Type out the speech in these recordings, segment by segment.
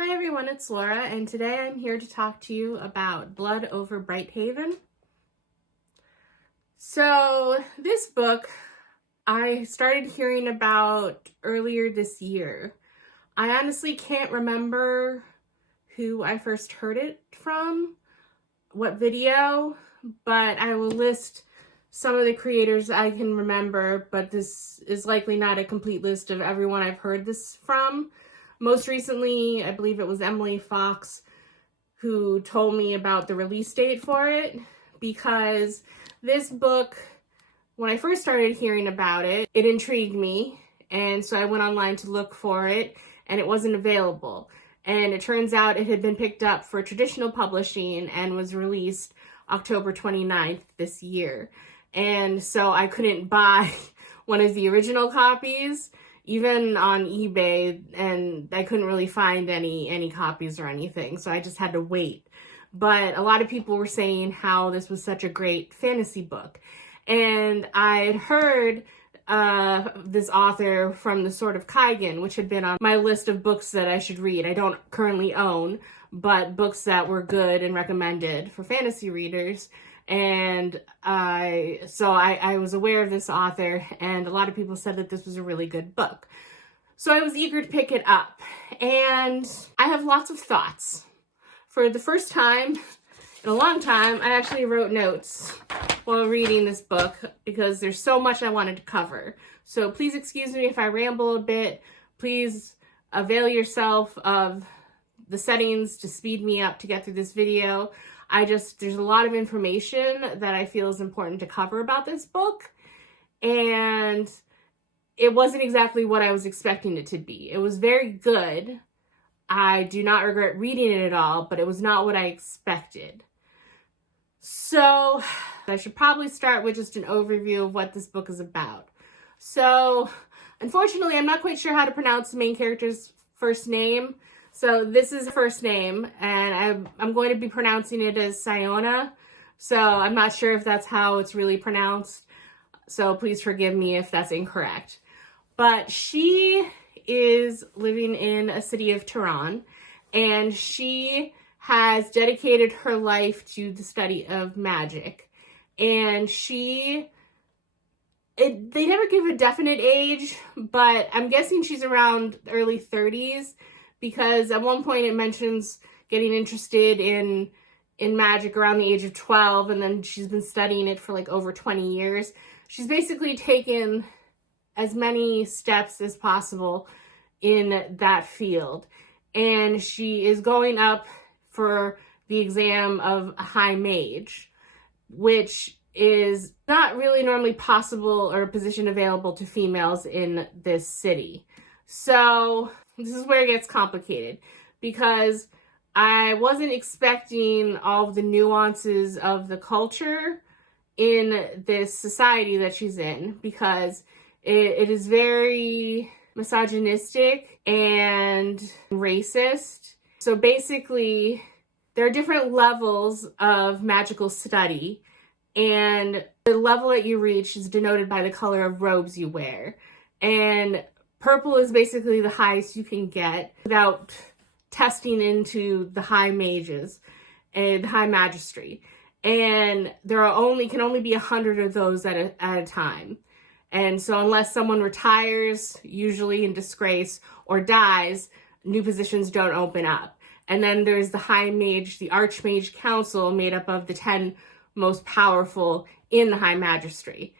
Hi everyone, it's Laura, and today I'm here to talk to you about Blood over Brighthaven. So this book I started hearing about earlier this year. I honestly can't remember who I first heard it from, what video, but I will list some of the creators I can remember, but this is likely not a complete list of everyone I've heard this from. Most recently, I believe it was Emily Fox who told me about the release date for it, because this book, when I first started hearing about it, it intrigued me, and so I went online to look for it, and it wasn't available. And it turns out it had been picked up for traditional publishing and was released October 29th this year. And so I couldn't buy one of the original copies, even on eBay, and I couldn't really find any copies or anything, so I just had to wait. But a lot of people were saying how this was such a great fantasy book. And I'd heard this author from The Sword of Kaigen, which had been on my list of books that I should read. I don't currently own, but books that were good and recommended for fantasy readers. And I was aware of this author, and a lot of people said that this was a really good book. So I was eager to pick it up, and I have lots of thoughts. For the first time in a long time, I actually wrote notes while reading this book because there's so much I wanted to cover. So please excuse me if I ramble a bit. Please avail yourself of the settings to speed me up to get through this video. There's a lot of information that I feel is important to cover about this book, and it wasn't exactly what I was expecting it to be. It was very good. I do not regret reading it at all, but it was not what I expected. So I should probably start with just an overview of what this book is about. So unfortunately, I'm not quite sure how to pronounce the main character's first name. So this is her first name, and I'm going to be pronouncing it as Siona. So I'm not sure if that's how it's really pronounced. So please forgive me if that's incorrect. But she is living in a city of Tehran, and she has dedicated her life to the study of magic. And they never give a definite age, but I'm guessing she's around early 30s. Because at one point it mentions getting interested in magic around the age of 12, and then she's been studying it for like over 20 years. She's basically taken as many steps as possible in that field. And she is going up for the exam of a high mage, which is not really normally possible or a position available to females in this city. So this is where it gets complicated, because I wasn't expecting all of the nuances of the culture in this society that she's in, because it is very misogynistic and racist. So basically, there are different levels of magical study, and the level that you reach is denoted by the color of robes you wear. And purple is basically the highest you can get without testing into the high mages and high magistry. And there can only be 100 of those at a time. And so unless someone retires, usually in disgrace, or dies, new positions don't open up. And then there's the high mage, the Archmage Council, made up of the 10 most powerful in the high magistry.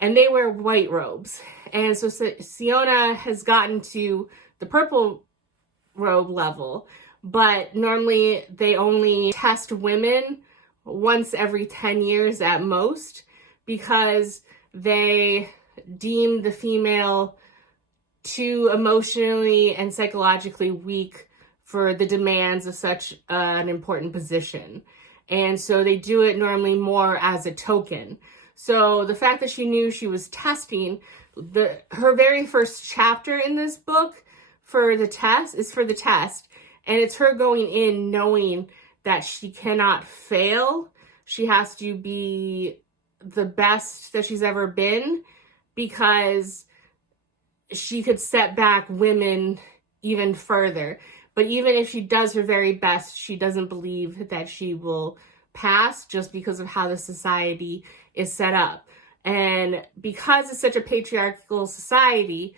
And they wear white robes. And so Siona has gotten to the purple robe level, but normally they only test women once every 10 years at most, because they deem the female too emotionally and psychologically weak for the demands of such an important position. And so they do it normally more as a token. So the fact that she knew she was testing, her very first chapter in this book for the test, and it's her going in knowing that she cannot fail. She has to be the best that she's ever been, because she could set back women even further. But even if she does her very best, she doesn't believe that she will pass just because of how the society is set up. And because it's such a patriarchal society,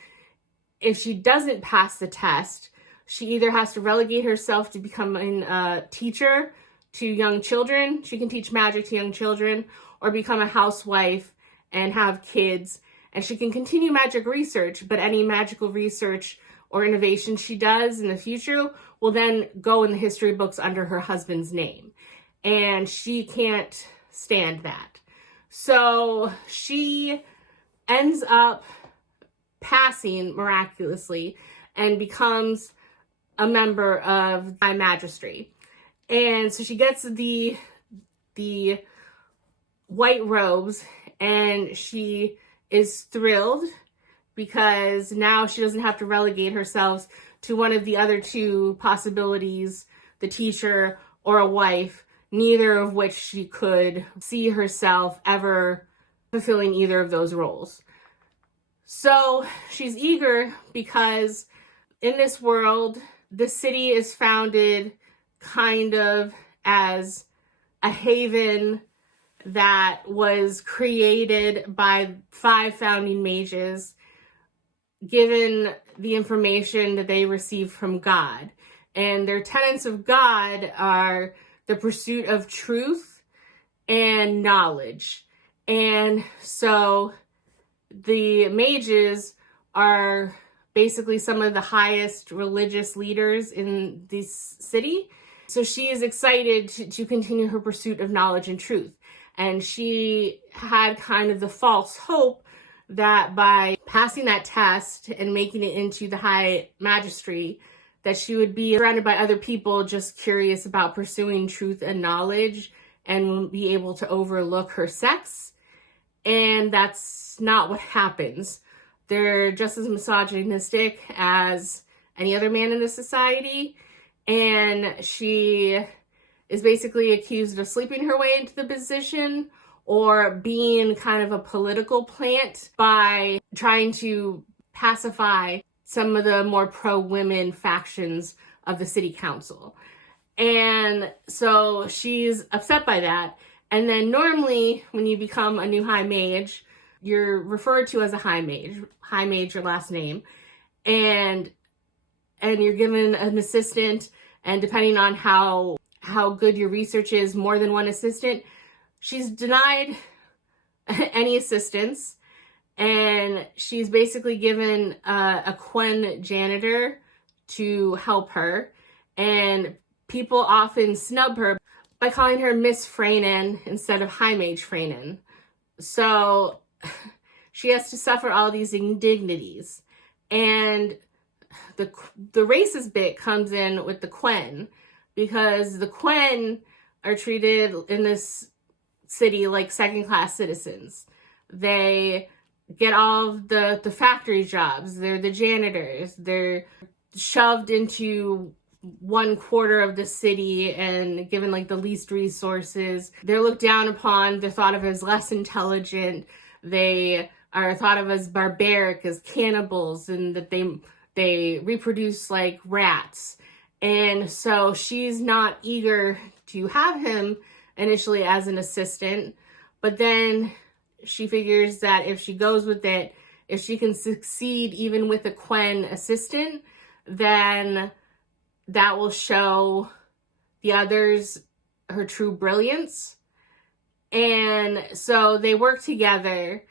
if she doesn't pass the test, she either has to relegate herself to becoming a teacher to young children. She can teach magic to young children, or become a housewife and have kids. And she can continue magic research, but any magical research or innovation she does in the future will then go in the history books under her husband's name. And she can't stand that. So she ends up passing miraculously and becomes a member of High Magistry. And so she gets the white robes, and she is thrilled because now she doesn't have to relegate herself to one of the other two possibilities, the teacher or a wife, neither of which she could see herself ever fulfilling either of those roles. So she's eager because in this world, the city is founded kind of as a haven that was created by 5 founding mages, given the information that they received from God. And their tenets of God are the pursuit of truth and knowledge. And so the mages are basically some of the highest religious leaders in this city. So she is excited to continue her pursuit of knowledge and truth. And she had kind of the false hope that by passing that test and making it into the High Magistry, that she would be surrounded by other people just curious about pursuing truth and knowledge and be able to overlook her sex. And that's not what happens. They're just as misogynistic as any other man in this society. And she is basically accused of sleeping her way into the position or being kind of a political plant by trying to pacify some of the more pro-women factions of the city council. And so she's upset by that. And then normally when you become a new high mage, you're referred to as a high mage, your last name, and you're given an assistant, and depending on how good your research is, more than one assistant. She's denied any assistance, and she's basically given a Quen janitor to help her, and people often snub her by calling her Miss Freynen instead of High Mage Freynen. So she has to suffer all these indignities. And the racist bit comes in with the Quen, because the Quen are treated in this city like second-class citizens. They get all of the factory jobs. They're the janitors. They're shoved into 1/4 of the city and given like the least resources. They're looked down upon. They're thought of as less intelligent. They are thought of as barbaric, as cannibals, and that they reproduce like rats. And so she's not eager to have him initially as an assistant, but then she figures that if she goes with it, if she can succeed even with a Quen assistant, then that will show the others her true brilliance. And so they work together,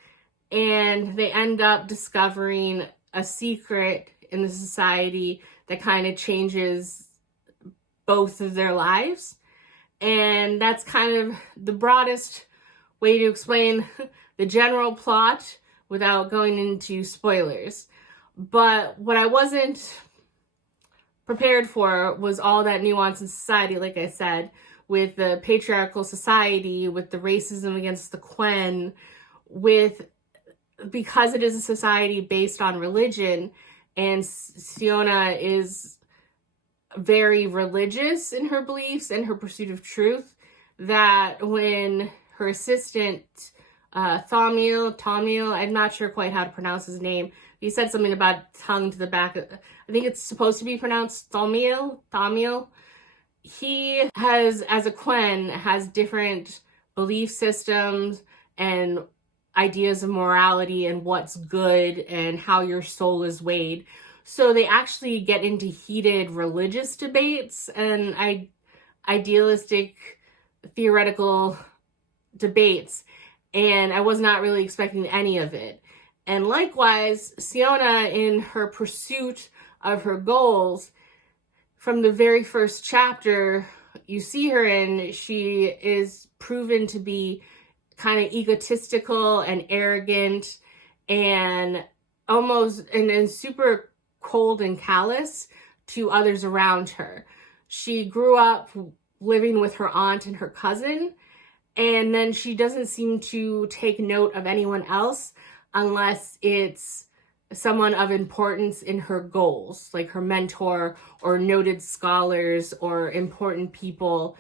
and they end up discovering a secret in the society that kind of changes both of their lives. And that's kind of the broadest way to explain the general plot without going into spoilers. But what I wasn't prepared for was all that nuance in society, like I said, with the patriarchal society, with the racism against the Quen, because it is a society based on religion, and Siona is very religious in her beliefs and her pursuit of truth, that when her assistant, Thaumiel, I'm not sure quite how to pronounce his name, he said something about tongue to the back, I think it's supposed to be pronounced Thaumiel. He has, as a Quen, has different belief systems and ideas of morality and what's good and how your soul is weighed. So they actually get into heated religious debates and idealistic theoretical debates, and I was not really expecting any of it. And likewise, Siona, in her pursuit of her goals, from the very first chapter you see her in, she is proven to be kind of egotistical and arrogant and almost and super cold and callous to others around her. She grew up living with her aunt and her cousin, and then she doesn't seem to take note of anyone else unless it's someone of importance in her goals, like her mentor or noted scholars or important people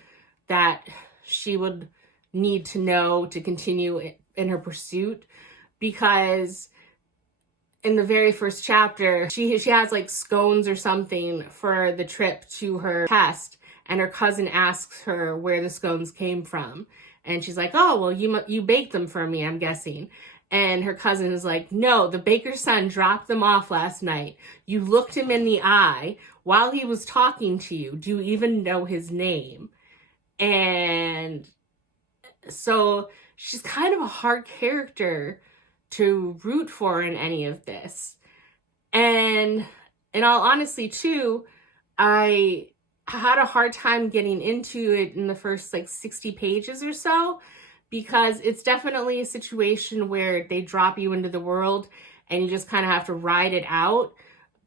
that she would need to know to continue in her pursuit. Because in the very first chapter, she has like scones or something for the trip to her test, and her cousin asks her where the scones came from. And she's like, oh, well, you baked them for me, I'm guessing. And her cousin is like, no, the baker's son dropped them off last night. You looked him in the eye while he was talking to you. Do you even know his name? And so she's kind of a hard character to root for in any of this. And in all honesty, too, I had a hard time getting into it in the first like 60 pages or so, because it's definitely a situation where they drop you into the world and you just kind of have to ride it out,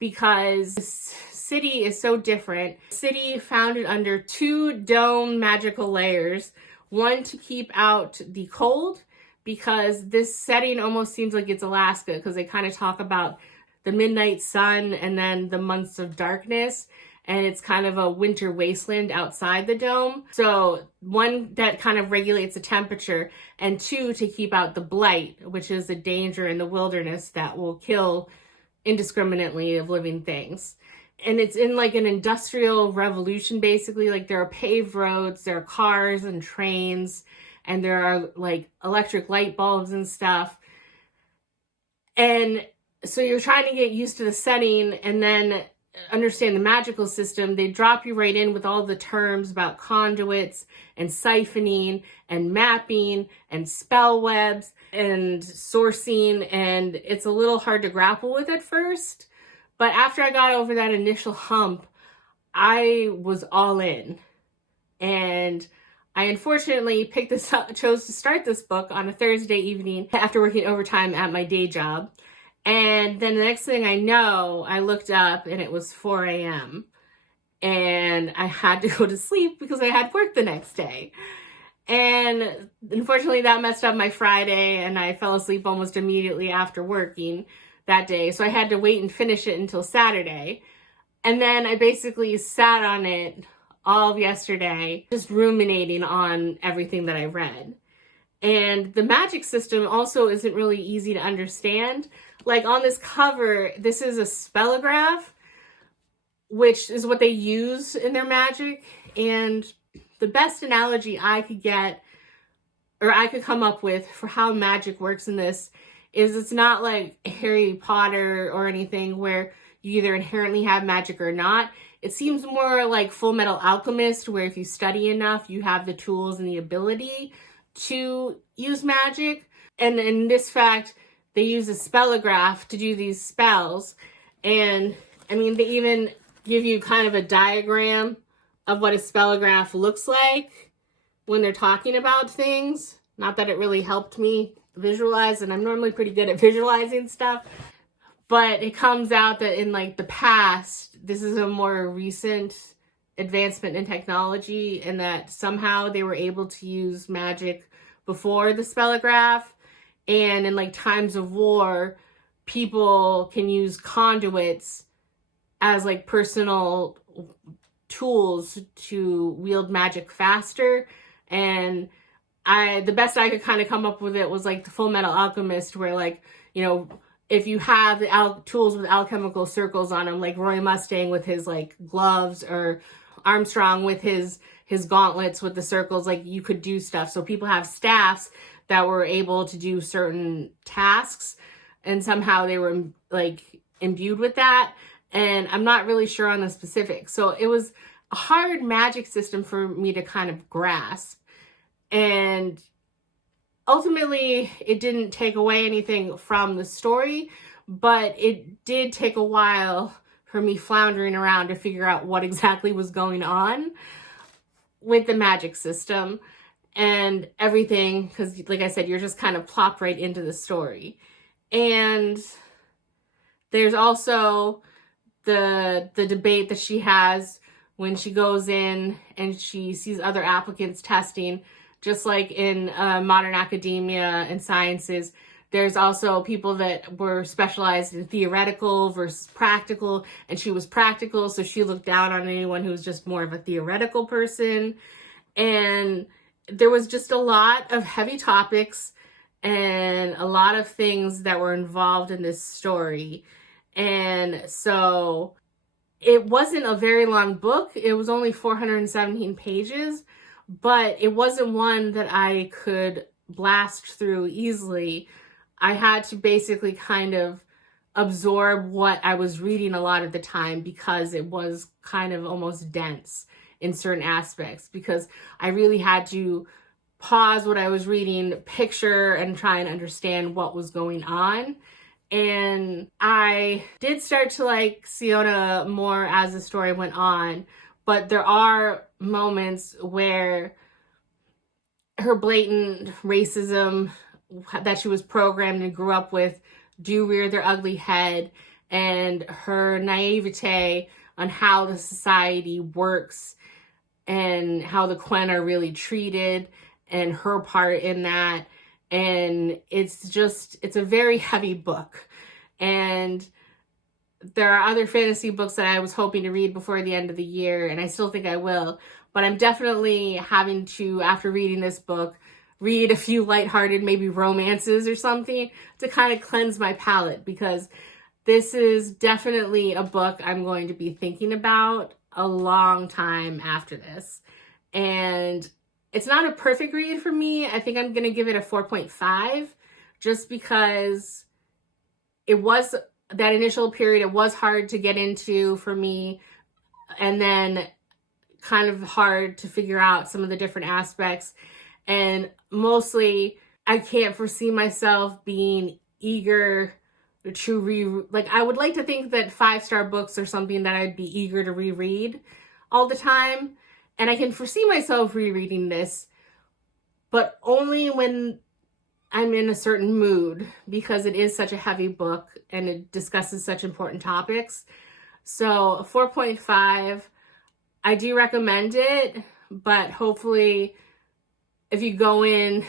because the city is so different. The city founded under 2 dome magical layers, one to keep out the cold, because this setting almost seems like it's Alaska, because they kind of talk about the midnight sun and then the months of darkness, and it's kind of a winter wasteland outside the dome. So 1, that kind of regulates the temperature, and 2, to keep out the blight, which is a danger in the wilderness that will kill indiscriminately of living things. And it's in like an industrial revolution, basically. Like there are paved roads, there are cars and trains, and there are like electric light bulbs and stuff. And so you're trying to get used to the setting and then understand the magical system. They drop you right in with all the terms about conduits and siphoning and mapping and spell webs and sourcing, and it's a little hard to grapple with at first. But after I got over that initial hump, I was all in. And I unfortunately chose to start this book on a Thursday evening after working overtime at my day job. And then the next thing I know, I looked up and it was 4 a.m. and I had to go to sleep because I had work the next day. And unfortunately that messed up my Friday, and I fell asleep almost immediately after working that day. So I had to wait and finish it until Saturday. And then I basically sat on it all of yesterday, just ruminating on everything that I read. And the magic system also isn't really easy to understand. Like on this cover, this is a spellograph, which is what they use in their magic. And the best analogy I could get, or I could come up with for how magic works in this, is it's not like Harry Potter or anything where you either inherently have magic or not. It seems more like Full Metal Alchemist, where if you study enough, you have the tools and the ability to use magic. And in this fact, they use a spellograph to do these spells. And I mean, they even give you kind of a diagram of what a spellograph looks like when they're talking about things. Not that it really helped me visualize, and I'm normally pretty good at visualizing stuff. But it comes out that in like the past, this is a more recent advancement in technology, and that somehow they were able to use magic before the spellograph. And in like times of war, people can use conduits as like personal tools to wield magic faster. And the best I could kind of come up with it was like the Full Metal Alchemist, where like, you know, if you have the tools with alchemical circles on them, like Roy Mustang with his like gloves, or Armstrong with his gauntlets with the circles, like you could do stuff. So people have staffs that were able to do certain tasks, and somehow they were like imbued with that. And I'm not really sure on the specifics. So it was a hard magic system for me to kind of grasp. And ultimately, it didn't take away anything from the story, but it did take a while for me floundering around to figure out what exactly was going on with the magic system and everything, because like I said, you're just kind of plopped right into the story. And there's also the debate that she has when she goes in and she sees other applicants testing. Just like in modern academia and sciences, there's also people that were specialized in theoretical versus practical, and she was practical, so she looked down on anyone who was just more of a theoretical person. And there was just a lot of heavy topics and a lot of things that were involved in this story. And so it wasn't a very long book. It was only 417 pages. But it wasn't one that I could blast through easily. I had to basically kind of absorb what I was reading a lot of the time, because it was kind of almost dense in certain aspects, because I really had to pause what I was reading, picture, and try and understand what was going on. And I did start to like Siona more as the story went on. But there are moments where her blatant racism that she was programmed and grew up with do rear their ugly head, and her naivete on how the society works and how the Quen are really treated and her part in that. And it's a very heavy book. And there are other fantasy books that I was hoping to read before the end of the year, and I still think I will. But I'm definitely having to, after reading this book, read a few lighthearted, maybe romances or something, to kind of cleanse my palate, because this is definitely a book I'm going to be thinking about a long time after this. And it's not a perfect read for me. I think I'm going to give it a 4.5, just because it was, that initial period, it was hard to get into for me, and then kind of hard to figure out some of the different aspects. And mostly, I can't foresee myself being eager to like, I would like to think that 5-star books are something that I'd be eager to reread all the time. And I can foresee myself rereading this, but only when I'm in a certain mood, because it is such a heavy book and it discusses such important topics. So a 4.5, I do recommend it, but hopefully if you go in,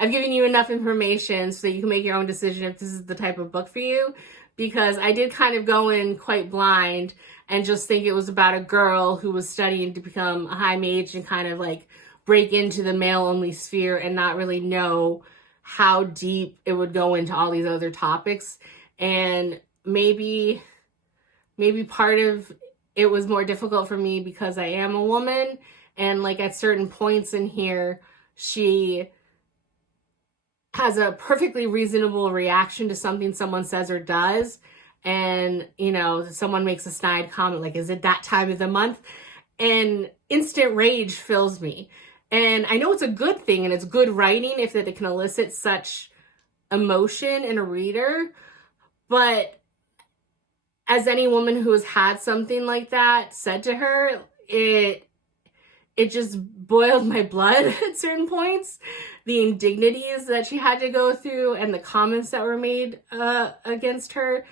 I've given you enough information so that you can make your own decision if this is the type of book for you, because I did kind of go in quite blind and just think it was about a girl who was studying to become a high mage and kind of like break into the male-only sphere, and not really know how deep it would go into all these other topics. And maybe part of it was more difficult for me because I am a woman, and like at certain points in here, she has a perfectly reasonable reaction to something someone says or does. And, you know, someone makes a snide comment like, is it that time of the month? And instant rage fills me. And I know it's a good thing and it's good writing if that it can elicit such emotion in a reader. But as any woman who has had something like that said to her, it just boiled my blood at certain points. The indignities that she had to go through and the comments that were made against her.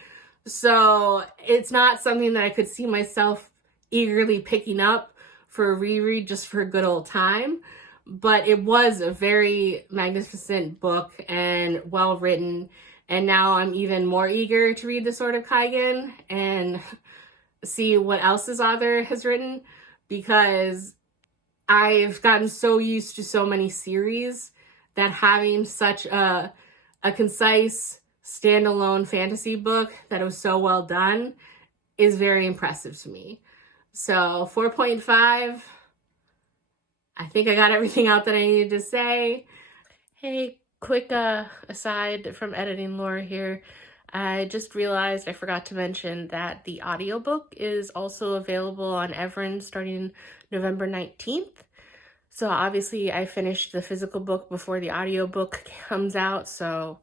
So it's not something that I could see myself eagerly picking up for a reread just for a good old time. But it was a very magnificent book and well written. And now I'm even more eager to read The Sword of Kaigen and see what else this author has written, because I've gotten so used to so many series that having such a concise standalone fantasy book that was so well done is very impressive to me. So 4.5, I think I got everything out that I needed to say. Hey, quick aside from editing Laura here. I just realized I forgot to mention that the audiobook is also available on Everin starting November 19th. So obviously I finished the physical book before the audiobook comes out, so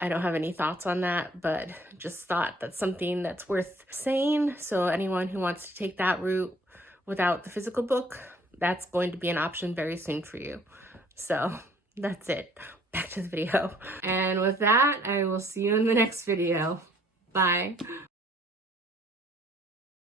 I don't have any thoughts on that, but just thought that's something that's worth saying. So anyone who wants to take that route without the physical book, that's going to be an option very soon for you. So that's it. Back to the video. And with that, I will see you in the next video. Bye.